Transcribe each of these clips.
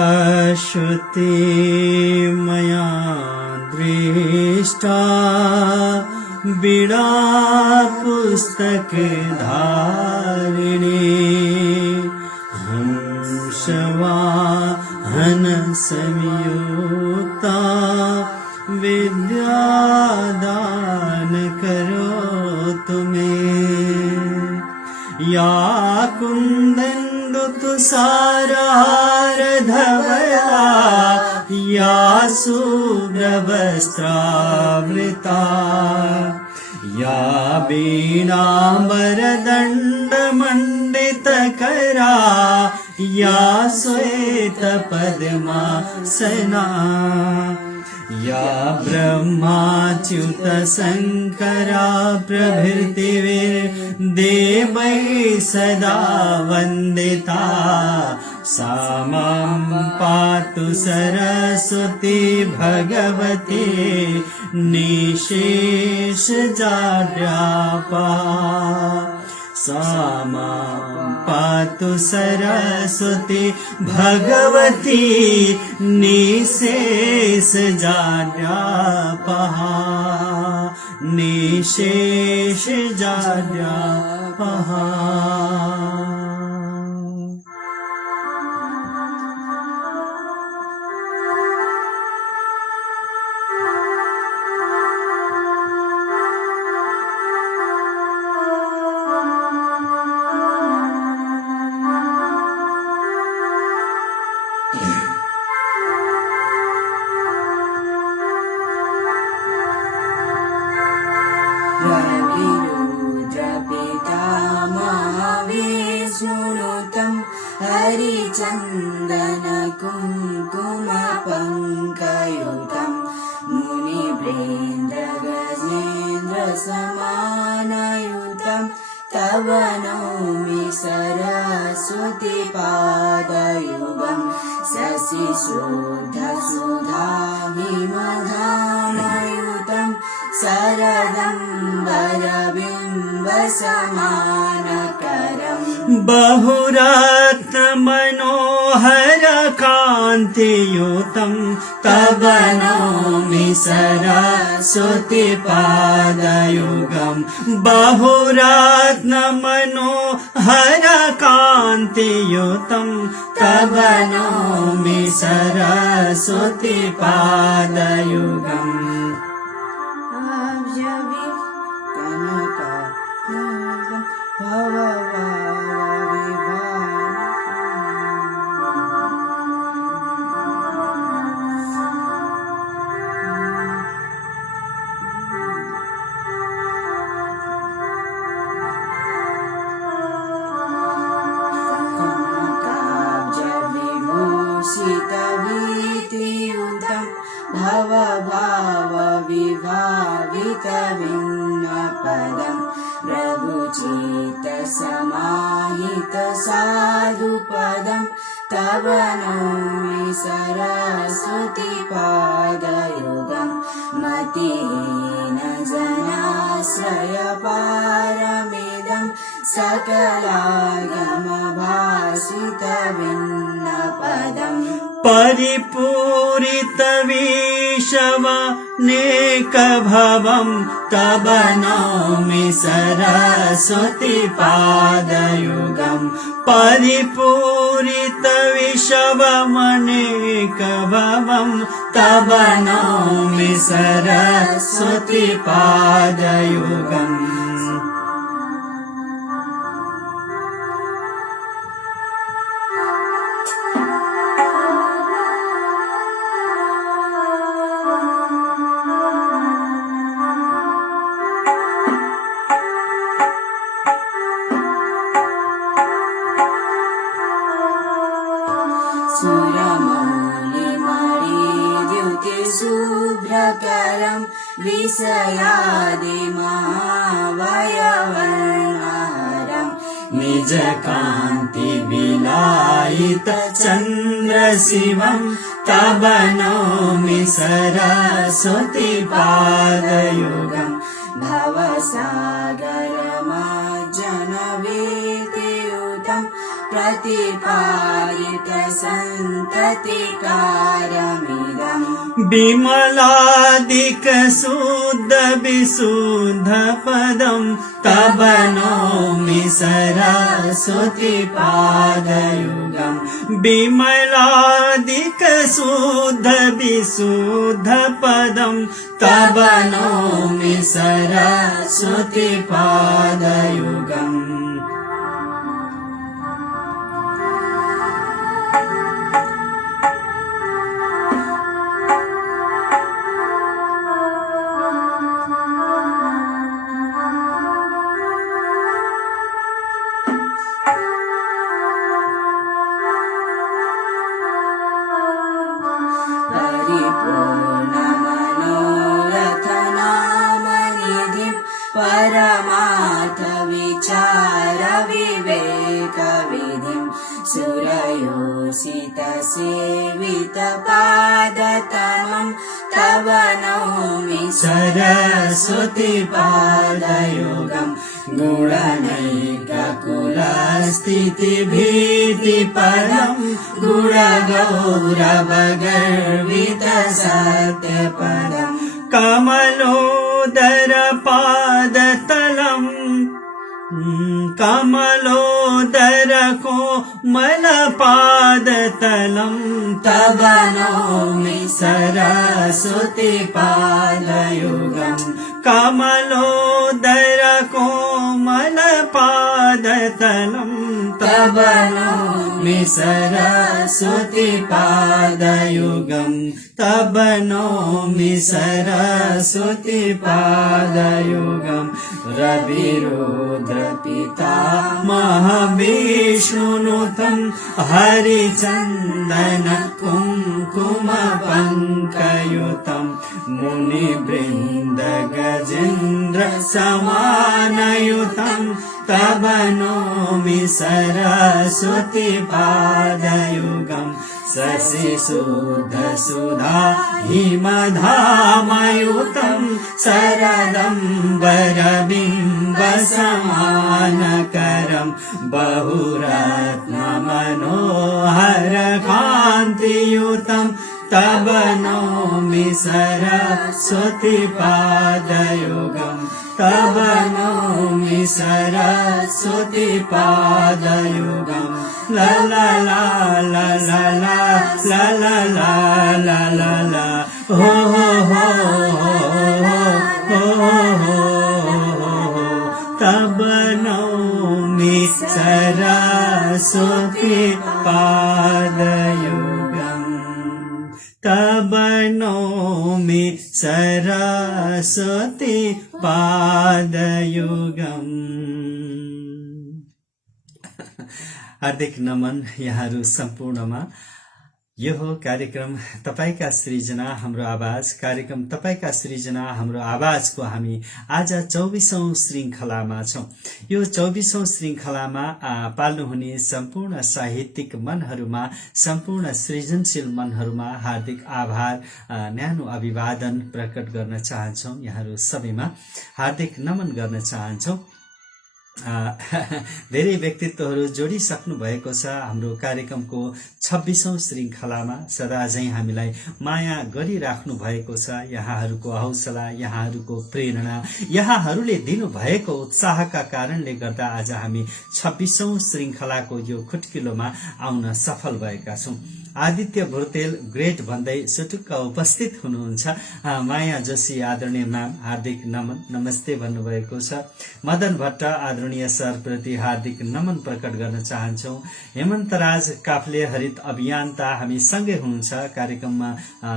सरस्वती मया दृष्टा वीणा पुस्तकधारिणी हंसवाहन संयुक्ता विद्यादान करोतु मे या कुंदंदु तुषारहार धवला या शुभ्रवस्त्रावृता या वीणाम्बरदण्डमण्डितकरा या श्वेतपद्मासना या ब्रह्माच्युत शंकरा प्रभृतिर्देवैः सदा वन्दिता सा मां पातु सरस्वती भगवती निःशेषजाड्यापा सा मां पातु सरस्वती भगवती निःशेषजाड्यापः निःशेषजाड्यापः। रविरुद्रपितामहाविष्णुनुतं हरिचन्दनकुङ्कुमपङ्कयुतं मुनिवृन्दगजेन्द्रसमानयुतं तव नौमि सरस्वतीपादयुगं शशिशुद्धसुधाहिमधानयुतं शरदम्बरबिम्बसमानकरम् बहुरत्नमनोहरकान्तियुतं तव नौमि सरस्वतीपादयुगं बहुरत्नमनोहरकान्तियुतं तव नौमि सरस्वतीपादयुगम् भवभावविभावितविन्नपदं रघुचेतसमाहितसाधुपदं तव नौमि सरस्वतीपादयुगं मतिहीनजनाश्रयपारमिदं सकलागमभासितविन्नपदम् परिपूरितविश विश्वमनेकभवं तव नौमि सरस्वती पादयुगम् परिपूरित विश्वमनेकभवं तव नौमि सरस्वती पादयुगम् शुभ्रकरं विषयादिमहावयवर्णहरं निजकान्ति विलायित चन्द्रशिवं तव नौमि सरस्वती पादयुगम् भवसागरमार्जनवीतियुतं प्रतिपालित सन्ततिकारमिदम् विमलादिक शुद्ध विशुद्ध पदं तव नौमि सरस्वती पादयुगम् विमलादिक शुद्ध विशुद्ध पदं तव नौमि सरस्वती पादयुगम् पूर्णमनोरथनामनिधिं परमार्थ विचार विवेकविधिं सुरयोषित सेवित पादतमं तव नौमि सरस्वती पादयुगम् गुणनैककुलस्थितिभीतिपदं गुणगौरवगर्वित सत्यपदम् कमलोदर पादतलम् कमलोदर कोमल पादतलं तव नौमि सरस्वती पादयुगम् कमलोदर कोमल पादतलं तव नौमि सरस्वती पादयुगम् तव नौमि सरस्वती पादयुगम् रविरुद्र पितामह विष्णुनुतं हरिचन्दन कुङ्कुम पङ्कयुतं मुनिवृन्द गजेन्द्र समानयुतं तव नौमि सरस्वती पादयुगम् शशिशुद्ध सुधा हिमधामयुतं शरदम्बरबिम्ब समानकरं बहुरत्नमनोहर कान्तियुतं तव नौमि सरस्वती पादयुगम् तव नौमि सरस्वती पादयुगम् ला ला ला ला ला ला ला ला ला ला ला ला हो हो हो हो हो हो तव नौमि सरस्वती पादयुगम् तव नौमि सरस्वती पादयुगम्। हार्दिक नमन यहाँहरू सम्पूर्णमा। यो हो कार्यक्रम तपाईका सृजना हाम्रो आवाज। कार्यक्रम तपाईका सृजना हाम्रो आवाजको हामी आज 24औं श्रृंखलामा छौं। यो 24औं श्रृंखलामा पाल्नुहुने सम्पूर्ण साहित्यिक मनहरूमा, सम्पूर्ण सृजनशील मनहरूमा हार्दिक आभार, न्यानो अभिवादन प्रकट गर्न चाहन्छौं। यहाँहरू सबैमा हार्दिक नमन गर्न चाहन्छौं। धेरै व्यक्तित्वहरू जोडिसक्नु भएको छ हाम्रो कार्यक्रमको 26औं श्रृङ्खलामा। सदा झैं हामीलाई माया गरिराख्नु भएको छ। यहाँहरूको हौसला, यहाँहरूको प्रेरणा, यहाँहरूले दिनुभएको उत्साहका कारणले गर्दा आज हामी 26औं श्रृङ्खलाको यो खुट्किलोमा आउन सफल भएका छौं। आदित्य भुर्तेल ग्रेट भन्दै सुटुक्क उपस्थित हुनुहुन्छ। माया जोशी आदरणीय म्याम हार्दिक नमन नमस्ते भन्नुभएको छ। मदन भट्ट आदरणीय सरप्रति हार्दिक नमन प्रकट गर्न चाहन्छौ। हेमन्तराज काफ्ले हरित अभियान्ता हामी सँगै हुनुहुन्छ कार्यक्रममा,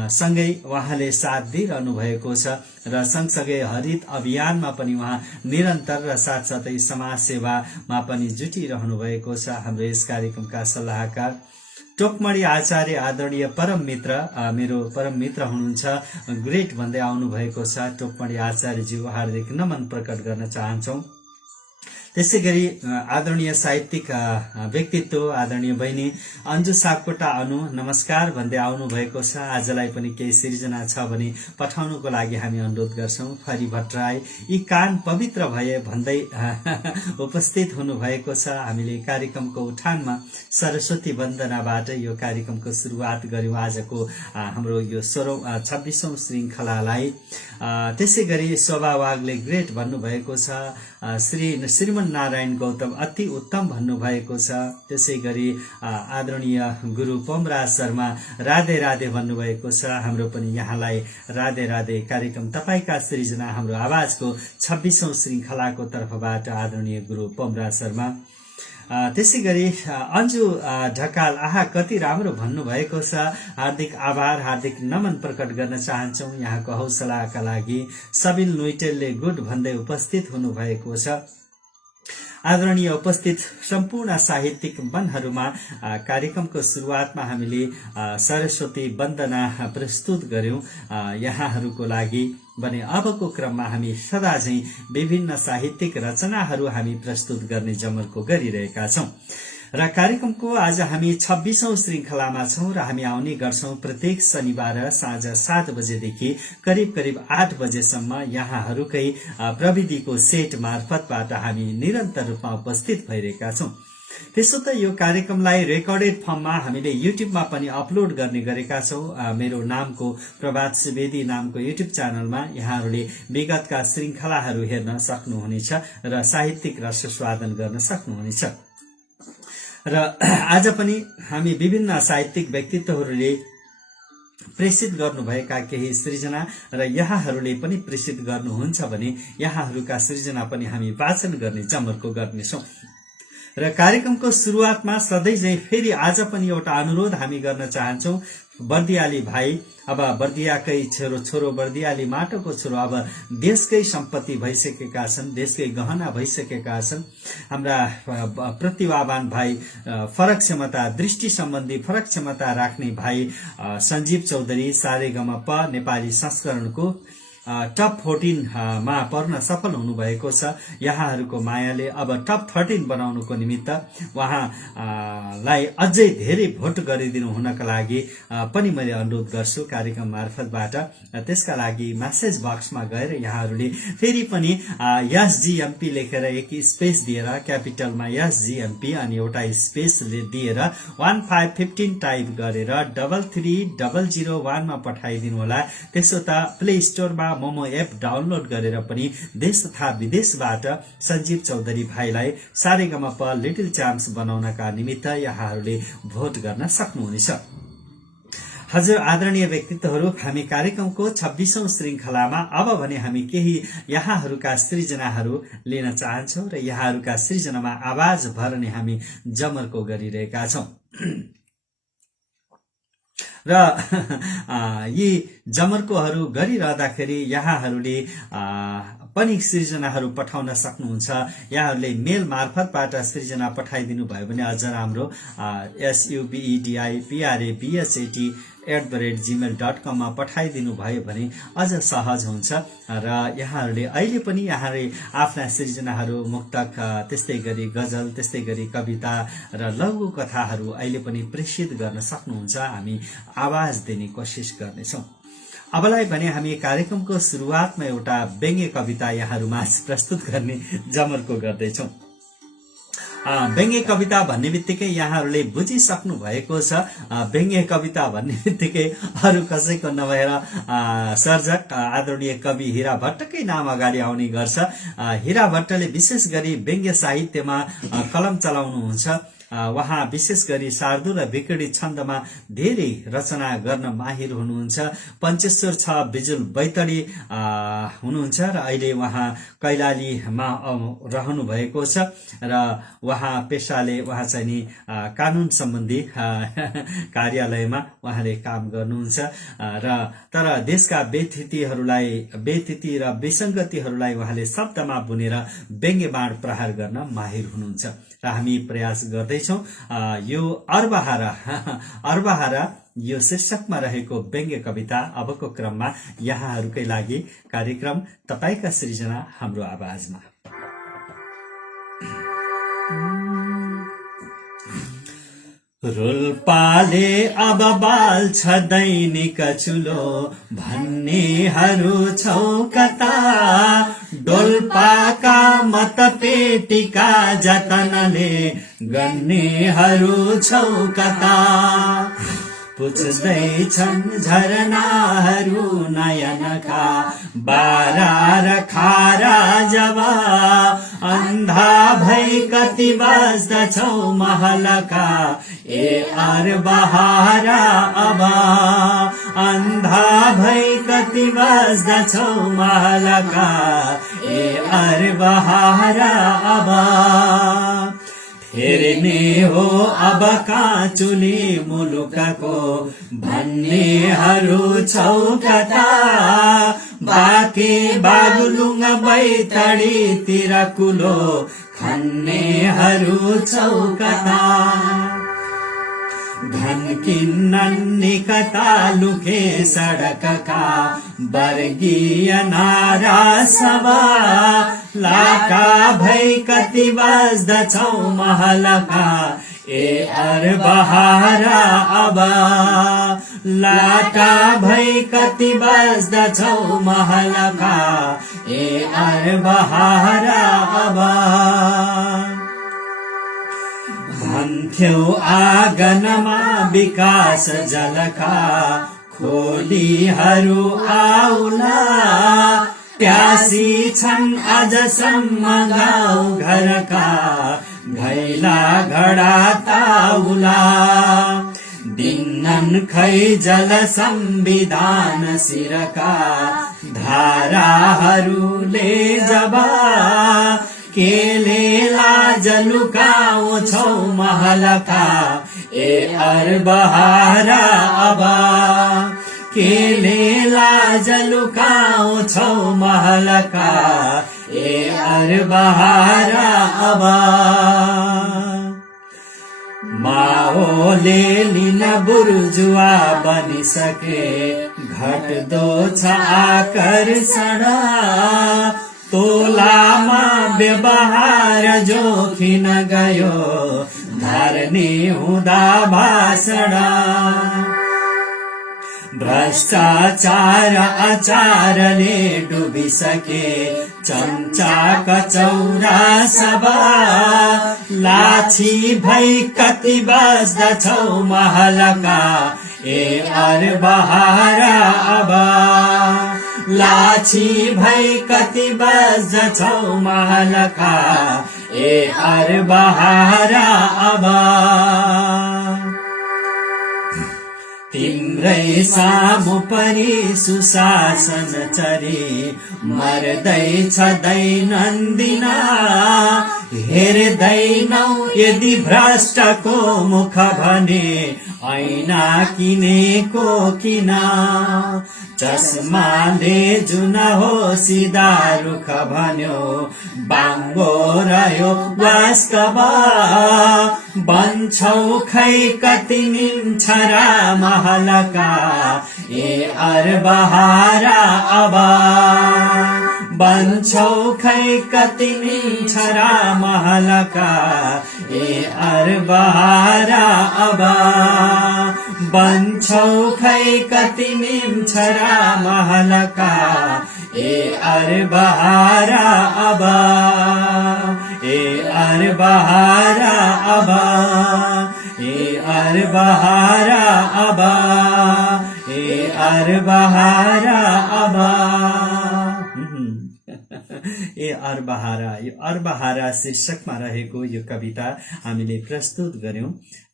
सँगै उहाँले साथ दिइरहनु भएको छ र सँगसँगै हरित अभियानमा पनि उहाँ निरन्तर र साथसाथै समाज सेवामा पनि जुटिरहनु भएको छ। हाम्रो यस कार्यक्रमका सल्लाहकार टोकमणी आचार्य आदरणीय परम मित्र, मेरो परम मित्र हुनुहुन्छ, ग्रेट भन्दै आउनु भएको छ। टोकमणी आचार्यज्यू हार्दिक नमन प्रकट गर्न चाहन्छौ। त्यसै गरी आदरणीय साहित्यिक व्यक्तित्व आदरणीय बहिनी अन्जु सापकोटा अनु नमस्कार भन्दै आउनु भएको छ। आजलाई पनि केही सिर्जना छ भने पठाउनुको लागि हामी अनुरोध गर्छौं। फरी भट्टराई यी कान पवित्र भए भन्दै उपस्थित हुनु भएको छ। हामीले कार्यक्रमको उठानमा सरस्वती वन्दनाबाट यो कार्यक्रमको सुरुवात गर्यौं आजको हाम्रो यो 26औं श्रृङ्खलालाई। त्यसै गरी शोभा वागले ग्रेट भन्नुभएको छ। श्रीमन नारायण गौतम अति उत्तम भन्नुभएको छ। त्यसै गरी आदरणीय गुरु पोमराज शर्मा राधे राधे भन्नुभएको छ। हाम्रो पनि यहाँलाई राधे राधे। कार्यक्रम तपाईका सृजना हाम्रो आवाजको 26औं श्रृङ्खलाको तर्फबाट आदरणीय गुरु पोमराज शर्मा। त्यसै गरी अन्जु ढकाल आहा कति राम्रो भन्नुभएको छ। हार्दिक आभार हार्दिक नमन प्रकट गर्न चाहन्छौ यहाँको हौसलाका लागि। सबिल नुइटेलले गुड भन्दै उपस्थित हुनुभएको छ। आदरणीय उपस्थित सम्पूर्ण साहित्यिक मनहरूमा कार्यक्रमको सुरुवातमा हामीले सरस्वती वन्दना प्रस्तुत गर्यौं यहाँहरूको लागि भने अबको क्रममा हामी सदा झैं विभिन्न साहित्यिक रचनाहरू हामी प्रस्तुत गर्ने जमर्को गरिरहेका छौं र कार्यक्रमको आज हामी 26औं श्रृङ्खलामा छौं र हामी आउने गर्छौं प्रत्येक शनिबार साँझ 7 बजेदेखि करिब 8 बजेसम्म यहाँहरूकै प्रविधिको सेट मार्फतबाट हामी निरन्तर रूपमा उपस्थित भइरहेका छौं। त्यसो त यो कार्यक्रमलाई रेकर्डेड फर्ममा हामीले युट्युबमा पनि अपलोड गर्ने गरेका छौं। मेरो नामको प्रभात सुवेदी नामको युट्युब च्यानलमा यहाँहरूले विगतका श्रृङ्खलाहरू हेर्न सक्नुहुनेछ र साहित्यिक रस स्वादन गर्न सक्नुहुनेछ। र आज पनि हामी विभिन्न साहित्यिक व्यक्तित्वहरूले प्रेषित गर्नुभएका केही सृजना र यहाँहरूले पनि प्रेषित गर्नुहुन्छ भने यहाँहरूका सृजना पनि हामी वाचन गर्ने जमर्को गर्नेछौं। र कार्यक्रमको सुरुवातमा सधैँ झैं फेरि आज पनि एउटा अनुरोध हामी गर्न चाहन्छौं। बर्दियाली भाइ, अब बर्दियाकै छोरो बर्दियाली माटोको छोरो अब देशकै सम्पत्ति भइसकेका छन्, देशकै गहना भइसकेका छन्। हाम्रा प्रतिभावान भाइ, फरक क्षमता, दृष्टि सम्बन्धी फरक क्षमता राख्ने भाइ सञ्जीव चौधरी सारेगमप नेपाली संस्करणको टप 14 मा पर्न सफल हुनुभएको छ। यहाँहरूको मायाले अब टप 13 बनाउनुको निमित्त उहाँलाई अझै धेरै भोट गरिदिनु हुनका लागि पनि मैले अनुरोध गर्छु कार्यक्रम मार्फतबाट। त्यसका लागि मेसेज बक्समा गएर यहाँहरूले फेरि पनि एसजीएमपी लेखेर एक स्पेस दिएर क्यापिटलमा एसजीएमपी अनि एउटा स्पेस दिएर 1515 टाइप गरेर 33001 मा पठाइदिनु होला। त्यसो त प्ले स्टोरमा मोमो एप डाउनलोड गरेर पनि देश तथा विदेशबाट सञ्जीव चौधरी भाइलाई सारेगमप लिटिल च्याम्प्स बनाउनका निमित्त यहाँहरूले भोट गर्न सक्नुहुनेछ। हजुर आदरणीय व्यक्तित्वहरू, हामी कार्यक्रमको 26औं श्रृङ्खलामा अब भने हामी केही यहाँहरूका सृजनाहरू लिन चाहन्छौं र यहाँहरूका सृजनामा आवाज भर्ने हामी जमर्को गरिरहेका छौं। र यी जमर्कोहरू गरिरहँदाखेरि यहाँहरूले पनि सृजनाहरू पठाउन सक्नुहुन्छ। यहाँहरूले मेल मार्फतबाट सृजना पठाइदिनु भयो भने अझ राम्रो। subidipradbhat@gmail.com मा पठाइदिनु भयो भने अझ सहज हुन्छ। र यहाँहरूले अहिले पनि यहाँले आफ्ना सृजनाहरू मुक्तक, त्यस्तै गरी गजल, त्यस्तै गरी कविता र लघु कथाहरू अहिले पनि प्रेषित गर्न सक्नुहुन्छ। हामी आवाज दिने कोसिस गर्नेछौं। अबलाई भने हामी कार्यक्रमको सुरुवातमा एउटा व्यङ्ग्य कविता यहाँहरूमा प्रस्तुत गर्ने जमर्को गर्दैछौं। व्यङ्ग्य कविता भन्ने बित्तिकै यहाँहरूले बुझिसक्नु भएको छ। व्यङ्ग्य कविता भन्ने बित्तिकै अरू कसैको नभएर सर्जक आदरणीय कवि हीरा भट्टकै नाम अगाडि आउने गर्छ। हीरा भट्टले विशेष गरी व्यङ्ग्य साहित्यमा कलम चलाउनुहुन्छ। उहाँ विशेष गरी शार्दूल र विकृति छन्दमा धेरै रचना गर्न माहिर हुनुहुन्छ। पञ्चेश्वर छ बिजुल बैतडी हुनुहुन्छ र अहिले उहाँ कैलालीमा रहनु भएको छ र उहाँ पेशाले उहाँ चाहिँ नि कानून सम्बन्धी कार्यालयमा उहाँले काम गर्नुहुन्छ र तर देशका व्यतिथि र विसङ्गतिहरूलाई उहाँले शब्दमा बुनेर व्यङ्ग्य बाण प्रहार गर्न माहिर हुनुहुन्छ र हामी प्रयास गर्दैछौँ यो अर्बहारा यो शीर्षकमा रहेको व्यङ्ग्य कविता अबको क्रममा यहाँहरूकै लागि कार्यक्रम तपाईका सृजना हाम्रो आवाजमा। रोल्पाले अब बाल्छ दैनिक चुलो भन्नेहरू छौ कता, डोल्पाका मतपेटिका जतनले गर्नेहरू छौ कता, पुछ्दैछन् झरनाहरू नयनका बारा र खारा जब, अन्धा भई कति बस्दछौ महलका ए अर्बहारा अब, अन्धा भई कति बस्दछौ महलका ए अर्बहारा अब, हेर्ने हो अब काँचुली मुलुकको भन्नेहरू छौ कता, बाके बागलुङ बैतडीतिर कुलो खन्नेहरू छौ कता, धनकिन्नन् निकता लुके सडकका वर्गीय नारा सभा, लाका भई कति बस्दछौ महलका ए अर्बहारा अब, लाका भई कति बस्दछौ महलका ए अर्बहारा अब, भन्थ्यौ आँगनमा विकास जलका खोलीहरू आउला, प्यासी छन् अझसम्म गाउँ घरका घैला घडा ताउला, दिन्नन् खै जल संविधान शिरका धाराहरूले जब, केले लाज लुकाउँछौ महलका ए अर्बहारा अब, केले लाज लुकाउँछौ महलका ए अर्बहारा अब, माओले लिन बुर्जुवा बनिसके घट्दो छ आकर्षण, तोलामा व्यवहार जोखिन गयो धर्ने हुँदा भाषण, भ्रष्टाचार आचारले डुबिसके चम्चा कचौरा सभा, लाछी भई कति बस्दछौ महलका ए अर्बहारा अब, लाछी भई कति बस्दछौ महलका ए अर्बहारा अब, तिम्रै सामु परि सुशासन चरी मर्दैछ दैनन्दिन, हेर्दैनौ यदि भ्रष्टको मुख भने ऐना किनेको किन, चस्माले जुन हो सिधा रुख भन्यो बाङ्गो रह्यो वास्तव, बन्छौ खै कति निम्छरा महलका ए अर्बहारा अब, बन्छौ खै कति निम्छरा महलका ए अर्बहारा अब, बन्छौ खै कति निम्छरा महलका ए अर्बहारा अब, ए बहारा अब ए अर बहारा अब ए अर बहारा अब ए अर्बहारा। यो अर्बहारा शीर्षकमा रहेको यो कविता हामीले प्रस्तुत गर्यौं।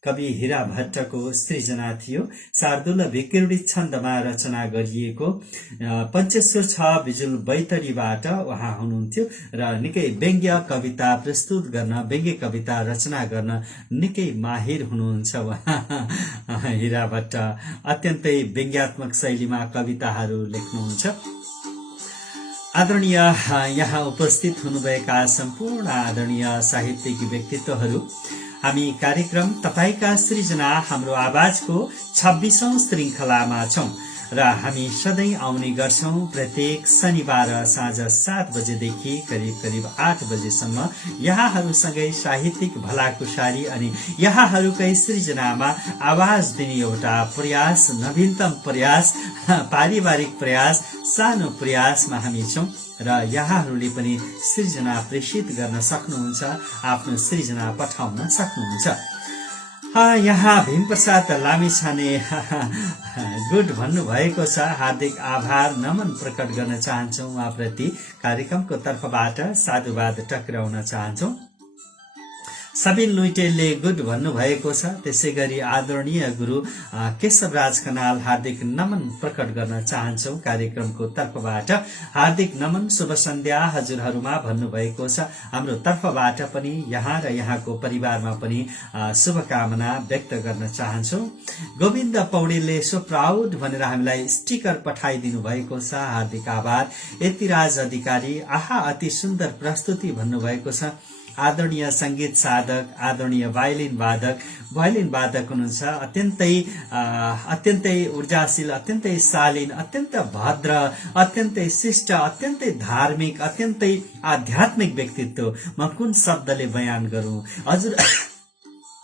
कवि हीरा भट्टको सृजना थियो। शार्दूल विकृत छन्दमा रचना गरिएको पञ्चेश्वर छ बिजुल बैतडीबाट उहाँ हुनुहुन्थ्यो र निकै व्यङ्ग्य कविता प्रस्तुत गर्न, व्यङ्ग्य कविता रचना गर्न निकै माहिर हुनुहुन्छ उहाँ हीरा भट्ट। अत्यन्तै व्यङ्ग्यात्मक शैलीमा कविताहरू लेख्नुहुन्छ। आदरणीय यहाँ उपस्थित हुनुभएका सम्पूर्ण आदरणीय साहित्यिक व्यक्तित्वहरू, हामी कार्यक्रम तपाईका सृजना हाम्रो आवाजको 26औं श्रृंखलामा छौं र हामी सधैं आउने गर्छौं प्रत्येक शनिबार साँझ 7 बजेदेखि करिब 8 बजेसम्म यहाँहरूसँगै साहित्यिक भलाकुसारी अनि यहाँहरूकै सृजनामा आवाज दिने एउटा प्रयास, नवीनतम प्रयास, पारिवारिक प्रयास, सानो प्रयासमा हामी छौं र यहाँहरूले पनि सृजना प्रेषित गर्न सक्नुहुन्छ, आफ्नो सृजना पठाउन सक्नुहुन्छ। यहाँ भीमप्रसाद लामिछाने गुड भन्नुभएको छ। हार्दिक आभार नमन प्रकट गर्न चाहन्छौं उहाँप्रति। कार्यक्रमको तर्फबाट साधुवाद टक्राउन चाहन्छौं। सबिन लुइटेलले गुड भन्नुभएको छ। त्यसै गरी आदरणीय गुरु केशवराज खनाल हार्दिक नमन प्रकट गर्न चाहन्छौं कार्यक्रमको तर्फबाट। हार्दिक नमन, शुभ सन्ध्या हजुरहरूमा भन्नुभएको छ। हाम्रो तर्फबाट पनि यहाँ र यहाँको परिवारमा पनि शुभकामना व्यक्त गर्न चाहन्छौं। गोविन्द पौडेलले सो प्राउड भनेर हामीलाई स्टिकर पठाइदिनु भएको छ, हार्दिक आभार। यतिराज अधिकारी आहा अति सुन्दर प्रस्तुति भन्नुभएको छ। आदरणीय संगीत साधक, आदरणीय भायोलिन वादक हुनुहुन्छ। अत्यन्तै ऊर्जाशील, अत्यन्तै शालीन, अत्यन्त भद्र, अत्यन्तै शिष्ट, अत्यन्तै धार्मिक, अत्यन्तै आध्यात्मिक व्यक्तित्व। म कुन शब्दले बयान गरौं?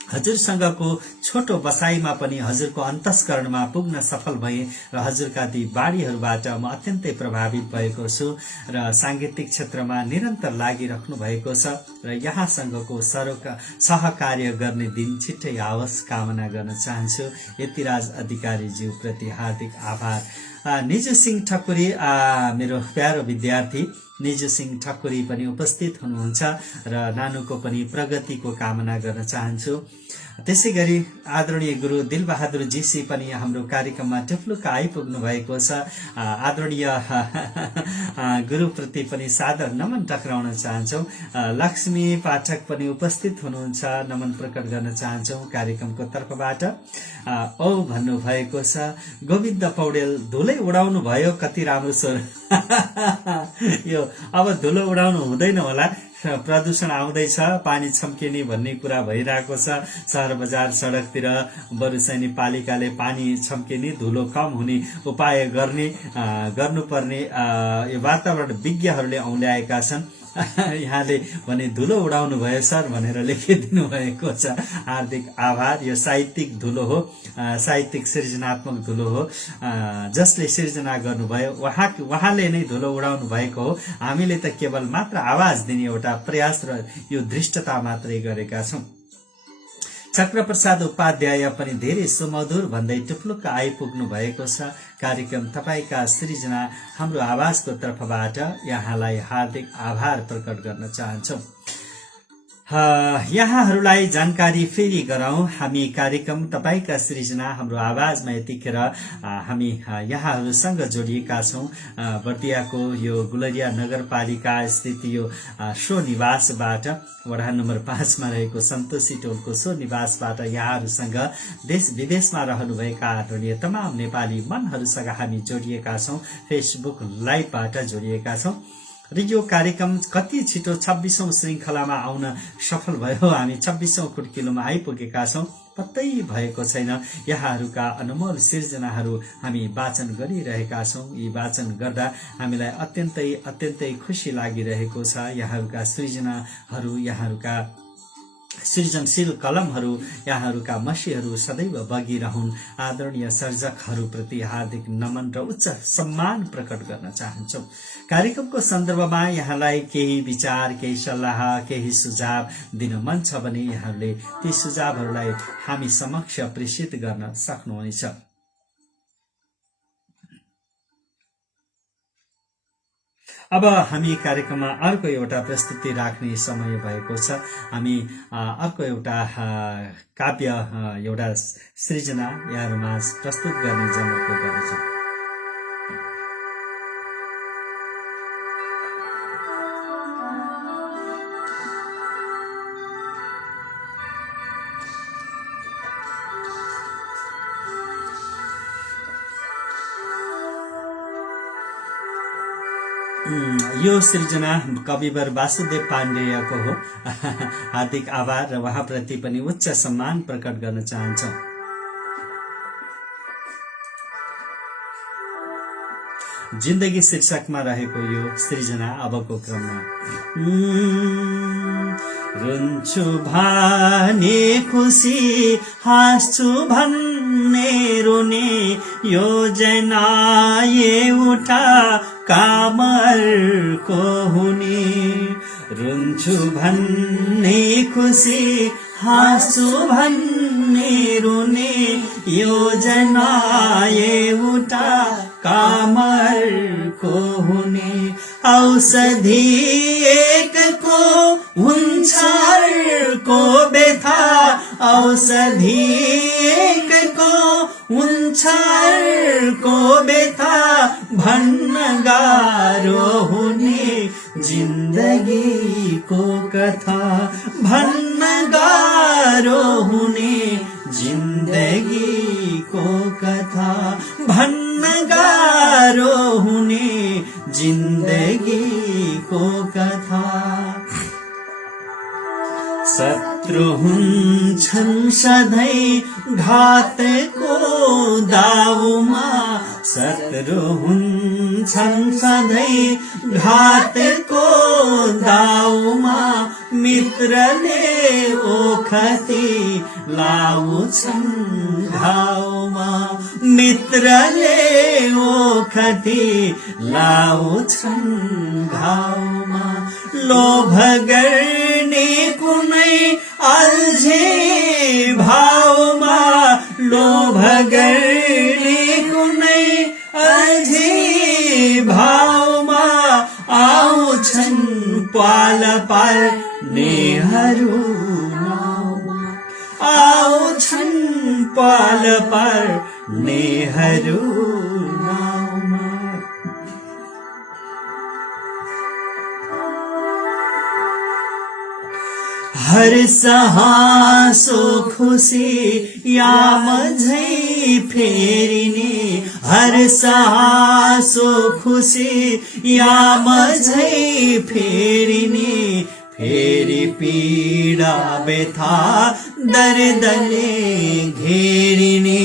हजुरसँगको छोटो बसाईमा पनि हजुरको अन्तस्करणमा पुग्न सफल भए र हजुरका ती बाणीहरूबाट म अत्यन्तै प्रभावित भएको छु र सांगीतिक क्षेत्रमा निरन्तर लागिराख्नु भएको छ र यहाँसँगको सहकार्य गर्ने दिन छिट्टै आओस् कामना गर्न चाहन्छु। यतिराज अधिकारीज्यू प्रति हार्दिक आभार। निजु सिंह ठकुरी, मेरो प्यारो विद्यार्थी निजु सिंह ठकुरी पनि उपस्थित हुनुहुन्छ र नानुको पनि प्रगतिको कामना गर्न चाहन्छु। त्यसै गरी आदरणीय गुरु दिलबहादुर जीसी पनि हाम्रो कार्यक्रममा टुप्लुक्क आइपुग्नु भएको छ। आदरणीय गुरुप्रति पनि सादर नमन टक्राउन चाहन्छौं। लक्ष्मी पाठक पनि उपस्थित हुनुहुन्छ, नमन प्रकट गर्न चाहन्छौं कार्यक्रमको तर्फबाट। औ भन्नु भएको छ। गोविन्द पौडेल धुलै उडाउनु भयो, कति राम्रो स्वर। यो अब धुलो उडाउनु हुँदैन होला, प्रदूषण आउँदैछ, पानी छम्किने भन्ने कुरा भइरहेको छ। शहर बजार सड़कतिर बरुसैनी पालिकाले पानी छम्किने, धुलो कम हुने उपाय गर्नुपर्ने यो वातावरण विज्ञहरूले औल्याएका छन्। यहाँले भने धुलो उडाउनु भयो सर भनेर लेखिदिनु भएको छ, हार्दिक आभार। यो साहित्यिक धुलो हो, साहित्यिक सृजनात्मक धुलो हो। जसले सृजना गर्नुभयो उहाँले नै धुलो उडाउनु भएको हो। हामीले त केवल मात्र आवाज दिने एउटा प्रयास र यो दृष्टता मात्रै गरेका छौं। चक्रप्रसाद उपाध्याय पनि धेरै सुमधुर भन्दै टुप्लुक्क आइपुग्नु भएको छ। कार्यक्रम तपाईका सृजना हाम्रो आवाजको तर्फबाट यहाँलाई हार्दिक आभार प्रकट गर्न चाहन्छौं। यहाँहरूलाई जानकारी फेरि गराउँ। हामी कार्यक्रम तपाईका सृजना हाम्रो आवाजमा यतिखेर हामी यहाँहरूसँग जोडिएका छौं। बर्दियाको यो गुलरिया नगरपालिका स्थित यो सो निवासबाट, वडा नम्बर 5 मा रहेको सन्तोषी टोलको सो निवासबाट यहाँहरूसँग देश विदेशमा रहनुभएका आदरणीय तमाम नेपाली मनहरूसँग हामी जोडिएका छौं। फेसबुक लाइभबाट जोडिएका छौं र यो कार्यक्रम कति छिटो 26औं श्रृंखलामा आउन सफल भयो। हामी 26औं खुड्किलोमा आइपुगेका छौं, पत्तै भएको छैन। यहाँहरूका अनमोल सृजनाहरू हामी वाचन गरिरहेका छौं। यी वाचन गर्दा हामीलाई अत्यन्तै खुशी लागिरहेको छ। यहाँहरूका सृजनाहरू, यहाँहरूका सृजनशील कलमहरू यहाँहरूका मसीहरू सदैव बगिरहन्। आदरणीय सर्जकहरूप्रति हार्दिक नमन र उच्च सम्मान प्रकट गर्न चाहन्छौँ। कार्यक्रमको सन्दर्भमा यहाँलाई केही विचार, केही सल्लाह, केही सुझाव दिन मन छ भने यहाँहरूले ती सुझावहरूलाई हामी समक्ष प्रेषित गर्न सक्नुहुनेछ। अब हामी कार्यक्रममा अर्को एउटा प्रस्तुति राख्ने समय भएको छ। हामी अर्को एउटा काव्य, एउटा सृजना यहाँहरूमा प्रस्तुत गर्ने जमर्को गर्नेछौँ। यो सृजना कविवर वासुदेव पाण्डेयको हो। हार्दिक आभार र उहाँप्रति पनि उच्च सम्मान प्रकट गर्न चाहन्छौँ। जिन्दगी शीर्षकमा रहेको यो सृजना अबको क्रममा। रुन्छु भने खुसी, हाँस्छु भन्ने रोने, योजना एउटा कामरको हुने। रुन्छु भन्ने खुसी, हाँस्छु भन्ने रोने, योजना एउटा कामरको हुने। औषधि एकको हुन्छ अर्को व्यथा, औषधि एकको हुन्छ अर्को व्यथा, भन्न गाह्रो हुने जिन्दगीको कथा, भन्न गाह्रो हुने जिन्दगीको कथा, भन्न गाह्रो हुने जिन्दगीको कथा। शत्रु हुन्छन् सधैँ घातको दाउमा, शत्रु हुन्छन् सधैँ घातको दाउमा, मित्रले ओखती लाउँछन् घाउमा, मित्रले ओखती लाउँछन् घाउमा। लोभ गर्ने कुनै अल्झे भावमा, लोभ गर्ने कुनै अल्झे भावमा, आउँछन् पाल पाल्नेहरू नाउँमा, आउँछन् पाल पाल्नेहरू नाउँमा। हर्ष हाँसो खुसी याम झै फेरिने, हर्ष हाँसो खुसी याम झै फेरिने, फेरि पीडा व्यथा दर्दले घेरिने,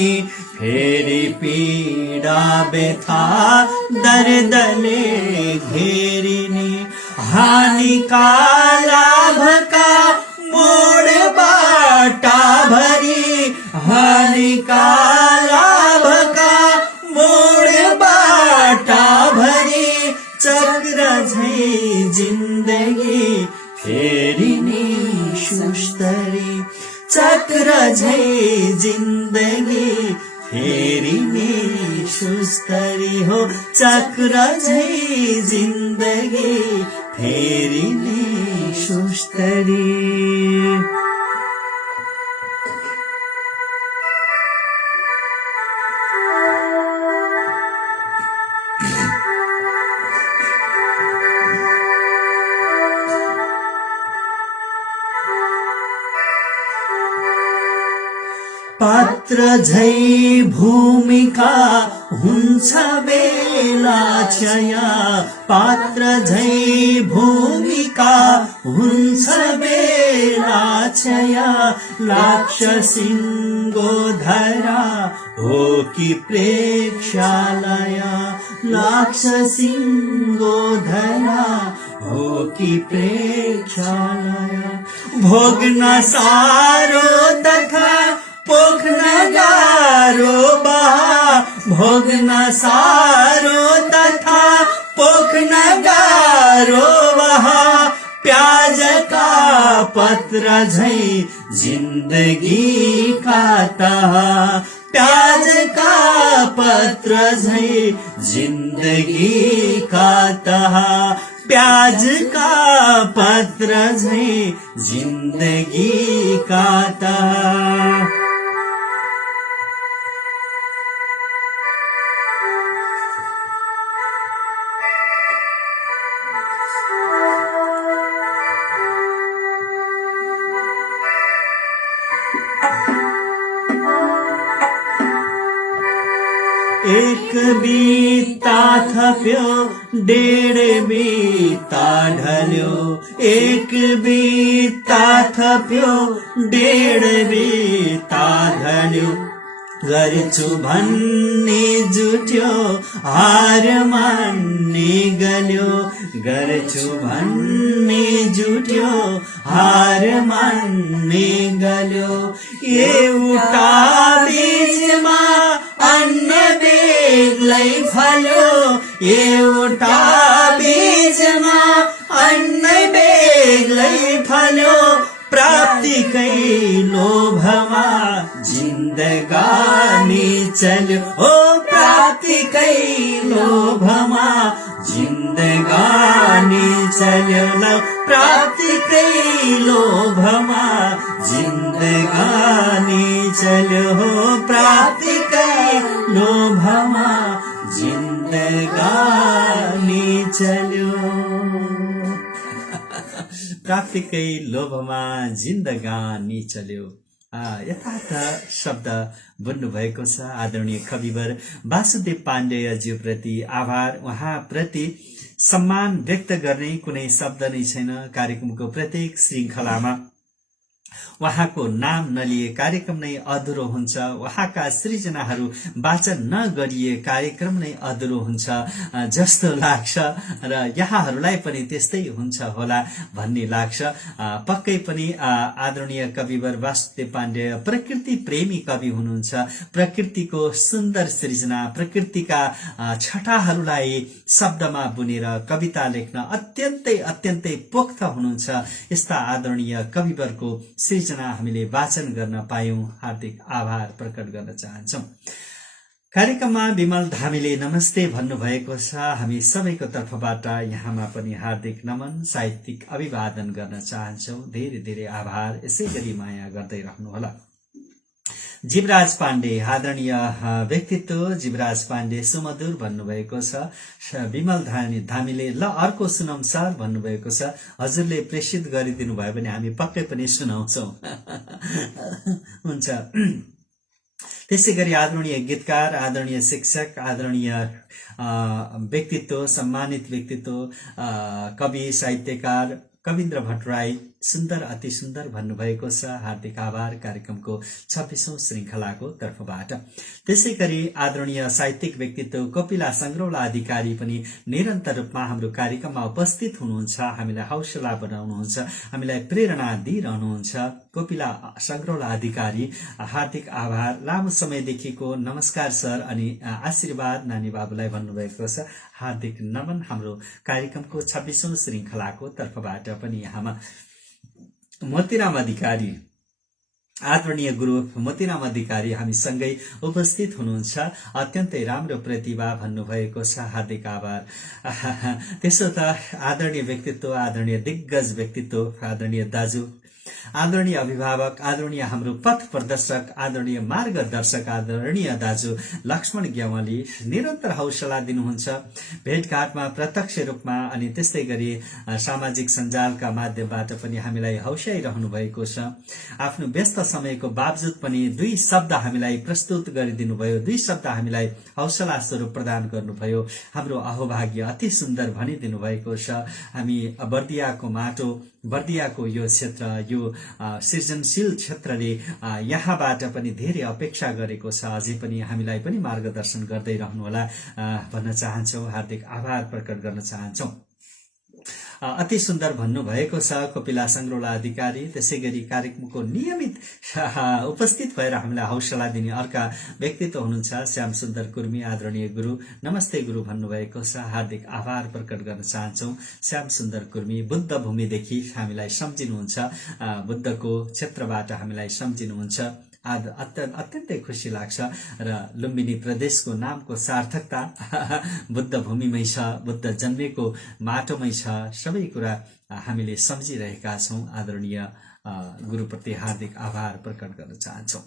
फेरि पीडा व्यथा दर्दले घेरिने। हानिका लाभका मोड बाटा भरी, हानिका लाभका मोड बाटा भरी, चक्र झै जिन्दगी फेरिने सुस्तरी, चक्र झै जिन्दगी फेरिने सुस्तरी हो, चक्र झै जिन्दगी फेरिने सुस्तरी। पात्र झै भूमिका हुन्छ बेला छया, पात्र झै भूमिका हुन्छ बेला छया। लाग्छ सिङ्गो धरा हो कि प्रेक्षालय, लाग्छ सिङ्गो धरा हो कि प्रेक्षालय भोग्न सारो तथा पोख्न गाह्रो बहा भोग्न सारो तथा पोख्न गाह्रो बहा प्याज का पत्र झै जिन्दगी का तहा प्याज का पत्र झै जिन्दगी का तहा प्याज का पत्र झै जिन्दगी का तहा एक बीता थप्यो डेढ बीता ढल्यो एक बीता थप्यो डेढ बीता ढल्यो गर्छु भन्ने जुट्यो हार मान्ने गल्यो गर्छु भन्ने जुट्यो हार मान्ने गल्यो एउटा बीजमा अन्य बेग्लै फल्यो एउटा बीजमा अन्य बेग्लै फल्यो प्राप्तिकै लोभमा जिन्दगानी चल्यो हो प्राप्तिकै लोभमा जिन्दगानी चल्यो ल प्राप्तिकै लोभमा जिन्दगानी चल्यो हो प्राप्तिकै लोभमा जिन्दगानी चल्यो प्राप्तिकै लोभमा जिन्दगानी चल्यो यथार्थ शब्द बुन्नु भएको छ। आदरणीय कविवर वासुदेव पाण्डेयज्यू प्रति आभार, उहाँप्रति सम्मान व्यक्त गर्ने कुनै शब्द नै छैन। कार्यक्रमको प्रत्येक श्रृङ्खलामा उहाँको नाम नलिए कार्यक्रम नै अधुरो हुन्छ, उहाँका सृजनाहरू वाचन नगरिए कार्यक्रम नै अधुरो हुन्छ जस्तो लाग्छ र यहाँहरूलाई पनि त्यस्तै हुन्छ होला भन्ने लाग्छ। पक्कै पनि आदरणीय कविवर वासुदेव पाण्डेय प्रकृति प्रेमी कवि हुनुहुन्छ। प्रकृतिको सुन्दर सृजना, प्रकृतिका छटाहरूलाई शब्दमा बुनेर कविता लेख्न अत्यन्तै पोख्त हुनुहुन्छ। यस्ता आदरणीय कविवरको सृजना हामीले वाचन गर्न पायौं, हार्दिक आभार प्रकट गर्न चाहन्छौं। कार्यक्रममा विमल धामीले नमस्ते भन्नुभएको छ। हामी सबैको तर्फबाट यहाँमा पनि हार्दिक नमन, साहित्यिक अभिवादन गर्न चाहन्छौं। धेरै धेरै आभार, यसै गरी माया गर्दै रहनुहोला। जीवराज पाण्डे आदरणीय व्यक्तित्व जीवराज पाण्डे सुमधुर भन्नुभएको छ। विमल धामीले ल अर्को सुनाउँ सर भन्नुभएको छ। हजुरले प्रेषित गरिदिनु भयो भने हामी पक्कै पनि सुनाउँछौ। हुन्छ। त्यसै गरी आदरणीय गीतकार, आदरणीय शिक्षक, आदरणीय व्यक्तित्व, सम्मानित व्यक्तित्व, कवि साहित्यकार कविन्द्र भट्टराई सुन्दर अति सुन्दर भन्नुभएको छ। हार्दिक आभार कार्यक्रमको 26औं श्रृङ्खलाको तर्फबाट। त्यसै गरी आदरणीय साहित्यिक व्यक्तित्व कोपिला संग्रौला अधिकारी पनि निरन्तर रूपमा हाम्रो कार्यक्रममा उपस्थित हुनुहुन्छ, हामीलाई हौसला बनाउनुहुन्छ, हामीलाई प्रेरणा दिइरहनुहुन्छ। कोपिला संग्रौला अधिकारी हार्दिक आभार। लामो समयदेखिको नमस्कार सर अनि आशीर्वाद नानी बाबुलाई भन्नुभएको छ। हार्दिक नमन हाम्रो कार्यक्रमको 26औं श्रृङ्खलाको तर्फबाट पनि यहाँमा। मोतीराम अधिकारी आदरणीय गुरु मोतीराम अधिकारी हामीसँगै उपस्थित हुनुहुन्छ। अत्यन्तै राम्रो प्रतिभा भन्नुभएको छ। हार्दिक आभार। त्यसो त आदरणीय व्यक्तित्व, आदरणीय दिग्गज व्यक्तित्व, आदरणीय दाजु, आदरणीय अभिभावक, आदरणीय हाम्रो पथ प्रदर्शक, आदरणीय मार्गदर्शक, आदरणीय दाजु लक्ष्मण ग्यावाली निरन्तर हौसला दिनुहुन्छ भेटघाटमा प्रत्यक्ष रूपमा अनि त्यस्तै गरी सामाजिक सञ्जालका माध्यमबाट पनि हामीलाई हौसाइरहनु भएको छ। आफ्नो व्यस्त समयको बावजुद पनि 2 शब्द हामीलाई प्रस्तुत गरिदिनु भयो, 2 शब्द हामीलाई हौसला स्वरूप प्रदान गर्नुभयो। हाम्रो अहोभाग्य अति सुन्दर भनिदिनु भएको छ। हामी बर्दियाको माटो, बर्दियाको यो क्षेत्र, यो सृजनशील क्षेत्रले यहाँबाट पनि धेरै अपेक्षा गरेको छ। अझै पनि हामीलाई पनि मार्गदर्शन गर्दै रहनुहोला भन्न चाहन्छौँ। हार्दिक आभार प्रकट गर्न चाहन्छौँ। अति सुन्दर भन्नुभएको छ कोपिला सङ्ग्रौला अधिकारी। त्यसै गरी कार्यक्रमको नियमित उपस्थित भएर हामीलाई हौसला दिने अर्का व्यक्तित्व हुनुहुन्छ श्याम सुन्दर कुर्मी, आदरणीय गुरु। नमस्ते गुरु भन्नुभएको छ। हार्दिक आभार प्रकट गर्न चाहन्छौँ श्याम सुन्दर कुर्मी। बुद्ध भूमिदेखि हामीलाई सम्झिनुहुन्छ, बुद्धको क्षेत्रबाट हामीलाई सम्झिनुहुन्छ। अत्यन्तै खुसी लाग्छ र लुम्बिनी प्रदेशको नामको सार्थकता बुद्ध भूमिमै छ, बुद्ध जन्मेको माटोमै छ। सबै कुरा हामीले सम्झिरहेका छौँ। आदरणीय गुरुप्रति हार्दिक आभार प्रकट गर्न चाहन्छौँ।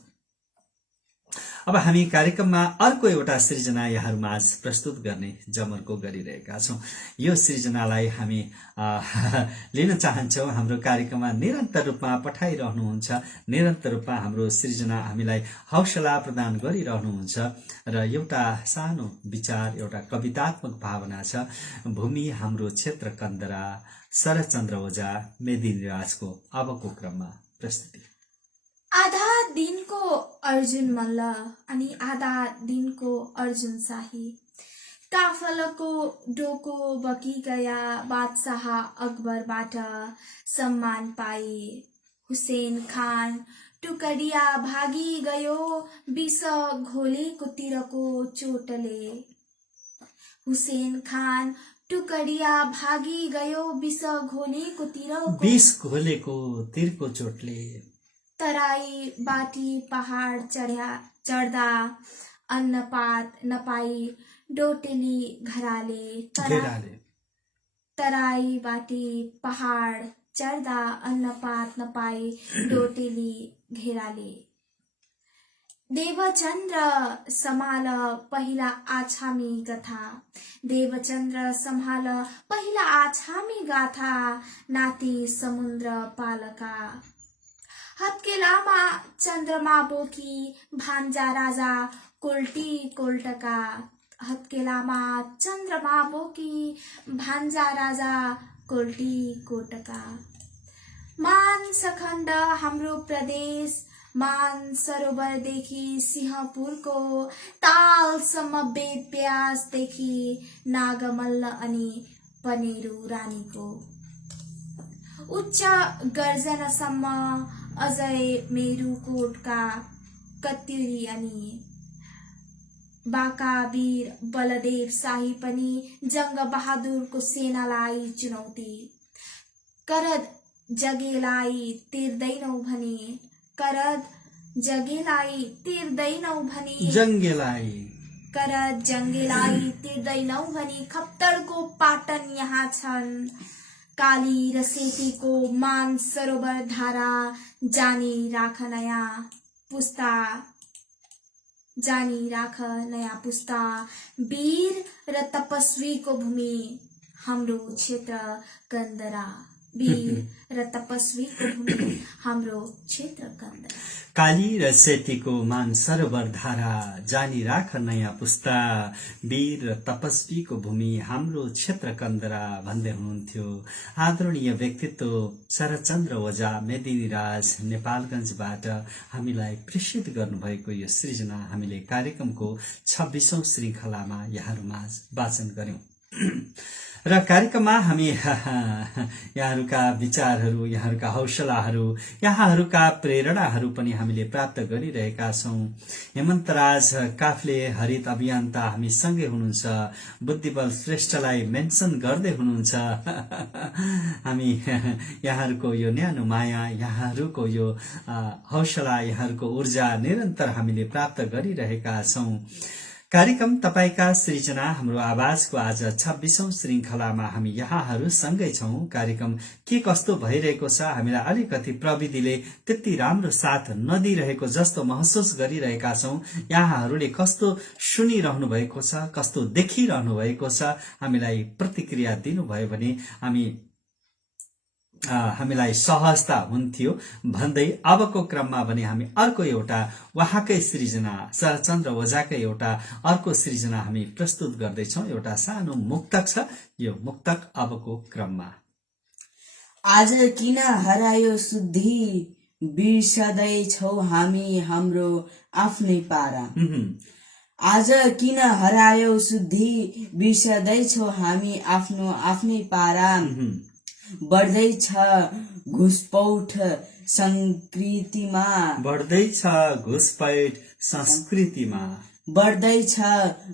अब हामी कार्यक्रममा अर्को एउटा सृजना यहाँहरूमाझ प्रस्तुत गर्ने जमर्को गरिरहेका छौँ। यो सृजनालाई हामी लिन चाहन्छौँ। हाम्रो कार्यक्रममा निरन्तर रूपमा पठाइरहनुहुन्छ, निरन्तर रूपमा हाम्रो सृजना हामीलाई हौसला प्रदान गरिरहनुहुन्छ र एउटा सानो विचार, एउटा कवितात्मक भावना छ। भूमि हाम्रो क्षेत्र कन्दरा, शरदचन्द्र ओझा, मेदिनीराजको अबको क्रममा प्रस्तुति। आधा दिनको अर्जुन मल्ल अनि आधा दिनको अर्जुन शाही, काफलको डोको बकी गया, बादशाह अकबरबाट सम्मान पाए। हुसेन खान टुकडिया भागी गयो, विष घोलेको तिरको चोटले। हुसेन खान टुकडिया भागी गयो, विष घोलेको तिरको चोटले। तराई बाटी पहाड चढ्दा अन्नपात नपाई डोटेली घेराले। तराई बाटी पहाड चढ्दा अन्नपात नपाई डोटेली घेराले। देवचन्द्र सम्हाल पहिला आछामी गथा, देवचन्द्र सम्हाल पहिला आछामी गाथा, नाति समुद्र पालका। हत्केलामा चन्द्रमा बोकी, भान्जा राजा कोल्टी कोल्टका। हत्केलामा चन्द्रमा बोकी, भान्जा राजा कोल्टी कोटका। मान सखण्ड हाम्रो प्रदेश, मान सरोवरदेखि सिंहपुरको तालसम्म, वेद व्यासदेखि नागमल्ल अनि पनेरू रानीको। उच्च गर्जनसम्म अजय मेरुकोटका कत्युरी अनि बाका वीर बलदेव शाही पनि जंग बहादुरको सेनालाई चुनौती। करद जगेलाई तिर्दैनौ भने, करद जगेलाई तिर्दैनौ भने, करद जंगेलाई तिर्दैनौ भनी, खप्तडको पाटन यहाँ छन्। काली र सेतीको मान सरोवर धारा, जानी राख नयाँ पुस्ता, जानी राख नयाँ पुस्ता। वीर र तपस्वीको भूमि हाम्रो क्षेत्र कन्दरा, वीर र तपस्वीको भूमि हाम्रो क्षेत्र कन्दरा। काली र सेतीको मान सरोवर धारा, जानी राख नयाँ पुस्ता। वीर र तपस्वीको भूमि हाम्रो क्षेत्र कन्दरा भन्दै हुनुहुन्थ्यो आदरणीय व्यक्तित्व शरदचन्द्र ओझा, मेदिनीराज, नेपालगञ्जबाट हामीलाई प्रेषित गर्नुभएको यो सृजना हामीले कार्यक्रमको 26औं श्रृङ्खलामा यहाँहरूमाझ वाचन गर्यौं। र कार्यक्रममा हामी यहाँहरूका विचारहरू, यहाँहरूका हौसलाहरू, यहाँहरूका प्रेरणाहरू पनि हामीले प्राप्त गरिरहेका छौं। हेमन्तराज काफ्ले हरित अभियन्ता हामी सँगै हुनुहुन्छ, बुद्धिबल श्रेष्ठलाई मेन्सन गर्दै हुनुहुन्छ। हामी यहाँहरूको यो न्यानो माया, यहाँहरूको यो हौसला, यहाँहरूको ऊर्जा निरन्तर हामीले प्राप्त गरिरहेका छौं। कार्यक्रम तपाईका सृजना हाम्रो आवाजको आज 26औं श्रृङ्खलामा हामी यहाँहरू सँगै छौं। कार्यक्रम के कस्तो भइरहेको छ, हामीलाई अलिकति प्रविधिले त्यति राम्रो साथ नदिइरहेको जस्तो महसुस गरिरहेका छौं। यहाँहरूले कस्तो सुनिरहनु भएको छ, कस्तो देखिरहनु भएको छ, हामीलाई प्रतिक्रिया दिनुभयो भने हामीलाई सहजता हुन्थ्यो भन्दै अबको क्रममा भने हामी अर्को एउटा उहाँकै सृजना, शरदचन्द्र ओझाकै एउटा अर्को सृजना हामी प्रस्तुत गर्दैछौं। एउटा सानो मुक्तक छ, यो मुक्तक अबको क्रममा। आज किन हरायो शुद्धि, बिर्सदैछौ हामी हाम्रो आफ्नै पारा। आज किन हरायो शुद्धि, बिर्सदैछौ हामी आफ्नो आफ्नै पारा। बढ्दैछ घुसपैठ संस्कृतिमा बढ्दैछ घुसपैठ संस्कृतिमा बढ्दैछ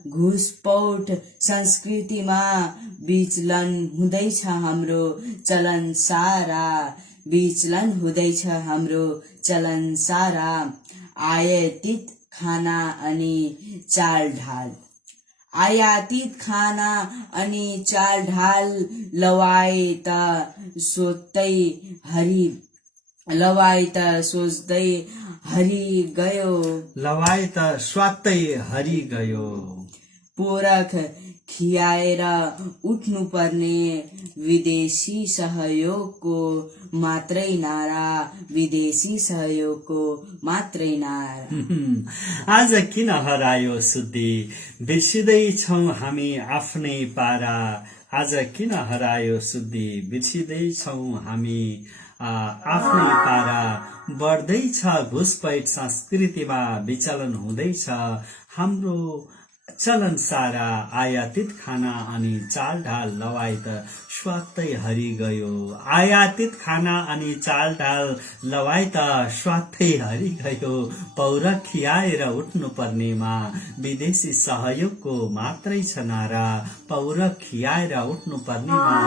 घुसपैठ संस्कृतिमा विचलन हुँदैछ हाम्रो चलन सारा विचलन हुँदैछ हाम्रो चलन सारा आयातित खाना अनि चालढाल आयातित खाना अनि चालढाल लवायत सोच्दै हरि लवायत सोच्दै हरि गयो लवायत स्वात्तै हरि गयो पोरख खियाएर उठ्नुपर्ने विदेशी सहयोगको मात्रै नारा विदेशी सहयोगको मात्रै नारा आज किन हरायो शुद्धि बिर्सिँदै छौं हामी आफ्नै पारा आज किन हरायो शुद्धि बिर्सिँदै छौं हामी आफ्नै पारा बढ्दैछ घुसपैठ संस्कृतिमा विचलन हुँदैछ हाम्रो चलन सारा आयातित खाना अनि चालढाल लवायत स्वात्तै हरि गयो आयातित खाना अनि चालढाल लवायत स्वात्तै हरि गयो पौरख खियाएर उठ्नु पर्नेमा विदेशी सहयोगको मात्रै छ नारा पौरख खियाएर उठ्नु पर्नेमा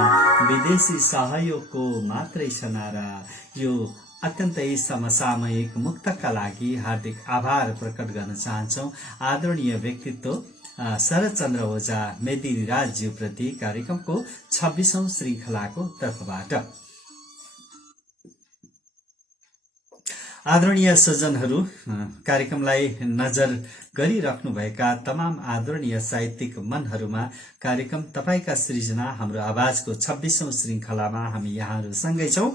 विदेशी सहयोगको मात्रै छ नारा यो अत्यन्तै समसामयिक मुक्तका लागि हार्दिक आभार प्रकट गर्न चाहन्छौ आदरणीय व्यक्तित्व शरदचन्द्र ओझा मेदिनीराज्यू प्रति कार्यक्रमको 26औं श्रृंखलाको तर्फबाट आदरणीय सज्जनहरू कार्यक्रमलाई नजर गरिराख्नुभएका तमाम आदरणीय साहित्यिक मनहरूमा कार्यक्रम तपाईका सृजना हाम्रो आवाजको 26औं श्रृंखलामा हामी यहाँहरूसँगै छौं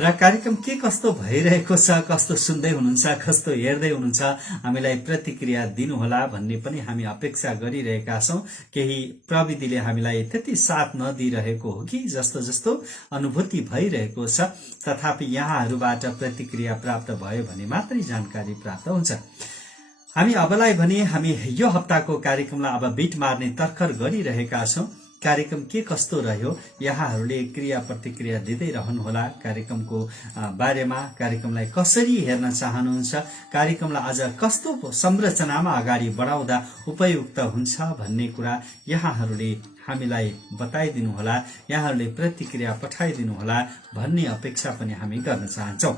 र कार्यक्रम के कस्तो भइरहेको छ कस्तो सुन्दै हुनुहुन्छ कस्तो हेर्दै हुनुहुन्छ हामीलाई प्रतिक्रिया दिनुहोला भन्ने पनि हामी अपेक्षा गरिरहेका छौं केही प्रविधिले हामीलाई त्यति साथ नदिइरहेको हो कि जस्तो जस्तो अनुभूति भइरहेको छ तथापि यहाँहरूबाट प्रतिक्रिया प्राप्त भयो भने मात्रै जानकारी प्राप्त हुन्छ हामी अबलाई भने हामी यो हप्ताको कार्यक्रमलाई अब बिट मार्ने तर्खर गरिरहेका छौं कार्यक्रम के कस्तो रह्यो यहाँहरूले क्रिया प्रतिक्रिया दिँदै रहनुहोला कार्यक्रमको बारेमा कार्यक्रमलाई कसरी हेर्न चाहनुहुन्छ कार्यक्रमलाई अझ कस्तो संरचनामा अगाडि बढाउँदा उपयुक्त हुन्छ भन्ने कुरा यहाँहरूले हामीलाई बताइदिनुहोला यहाँहरूले प्रतिक्रिया पठाइदिनुहोला भन्ने अपेक्षा पनि हामी गर्न चाहन्छौं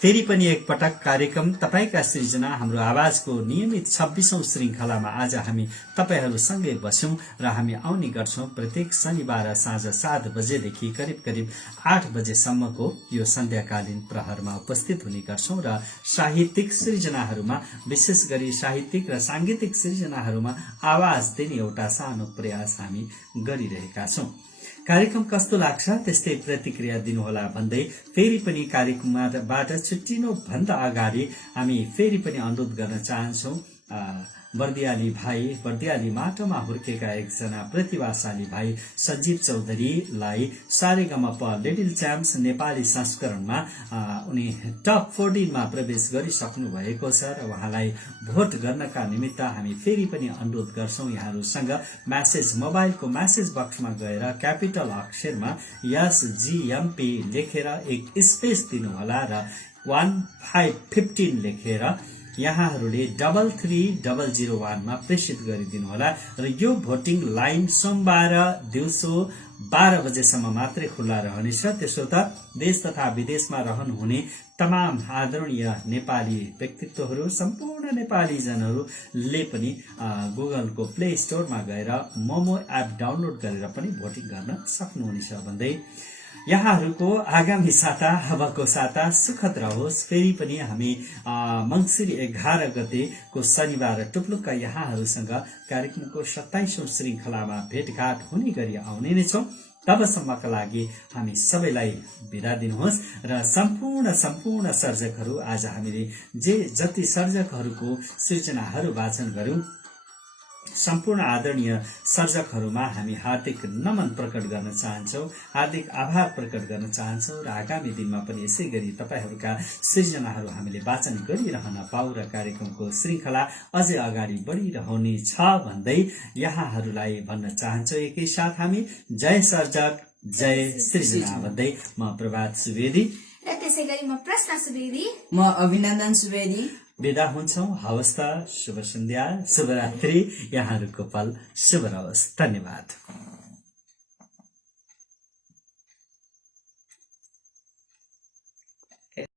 फेरि पनि एक पटक कार्यक्रम तपाईका सृजना हाम्रो आवाजको नियमित 26औं श्रृंखलामा आज हामी तपाईहरूसँगै बस्यौं र हामी आउने गर्छौं प्रत्येक शनिबार साँझ 7 बजेदेखि करिब करिब 8 बजेसम्मको यो सन्ध्याकालीन प्रहरमा उपस्थित हुने गर्छौं र साहित्यिक सृजनाहरूमा विशेष गरी साहित्यिक र सांगीतिक सृजनाहरूमा आवाज दिने एउटा सानो प्रयास हामी गरिरहेका छौं कार्यक्रम कस्तो लाग्छ त्यस्तै प्रतिक्रिया दिनुहोला भन्दै फेरि पनि कार्यक्रमबाट छुट्टिनु भन्दा अगाडि हामी फेरि पनि अनुरोध गर्न चाहन्छौं बर्दियाली भाइ बर्दियाली माटोमा हुर्केका एकजना प्रतिभाशाली भाइ सञ्जीव चौधरीलाई सारेगमप लिटिल च्याम्प्स नेपाली संस्करणमा उनी टप 14 मा प्रवेश गरिसक्नु भएको छ र उहाँलाई भोट गर्नका निमित्त हामी फेरि पनि अनुरोध गर्छौं यहाँहरूसँग मेसेज मोबाइलको मेसेज बक्समा गएर क्यापिटल अक्षरमा SGMP लेखेर एक स्पेस दिनुहोला र 1515 लेखेर यहाँहरूले 33001 मा प्रेषित गरिदिनुहोला र यो भोटिङ लाइन सोमबार दिउँसो 12 बजेसम्म मात्रै खुल्ला रहनेछ त्यसो त देश तथा विदेशमा रहनुहुने तमाम आदरणीय नेपाली व्यक्तित्वहरू सम्पूर्ण नेपाली जनहरूले पनि गुगलको प्ले स्टोरमा गएर मोमो एप डाउनलोड गरेर पनि भोटिङ गर्न सक्नुहुनेछ भन्दै यहाँहरूको आगामी साता अबको साता सुखद रहोस् फेरि पनि हामी मंसिर 11 गतेको शनिबार टुप्लुक्क यहाँहरूसँग कार्यक्रमको 27औं श्रृंखलामा भेटघाट हुने गरी आउने नै छौं तबसम्मका लागि हामी सबैलाई बिदा दिनुहोस् र सम्पूर्ण सर्जकहरू आज हामीले जति सर्जकहरूको सृजनाहरू वाचन गर्यौं सम्पूर्ण आदरणीय सर्जकहरूमा हामी हार्दिक नमन प्रकट गर्न चाहन्छौं हार्दिक आभार प्रकट गर्न चाहन्छौं र आगामी दिनमा पनि यसै गरी तपाईहरूका सृजनाहरू हामीले वाचन गरिरहन पाऊ र कार्यक्रमको श्रृंखला अझै अगाडि बढिरहने छ भन्दै यहाँहरूलाई भन्न चाहन्छौं एकैसाथ हामी जय सर्जक जय सृजना भन्दै म प्रभात सुवेदी र त्यसै गरी म प्रश्न सुवेदी म अभिनन्दन सुवेदी बिदा हुन्छौँ। हवस् त, शुभ सन्ध्या, शुभरात्रि, यहाँहरूको पल शुभ रहोस्। धन्यवाद।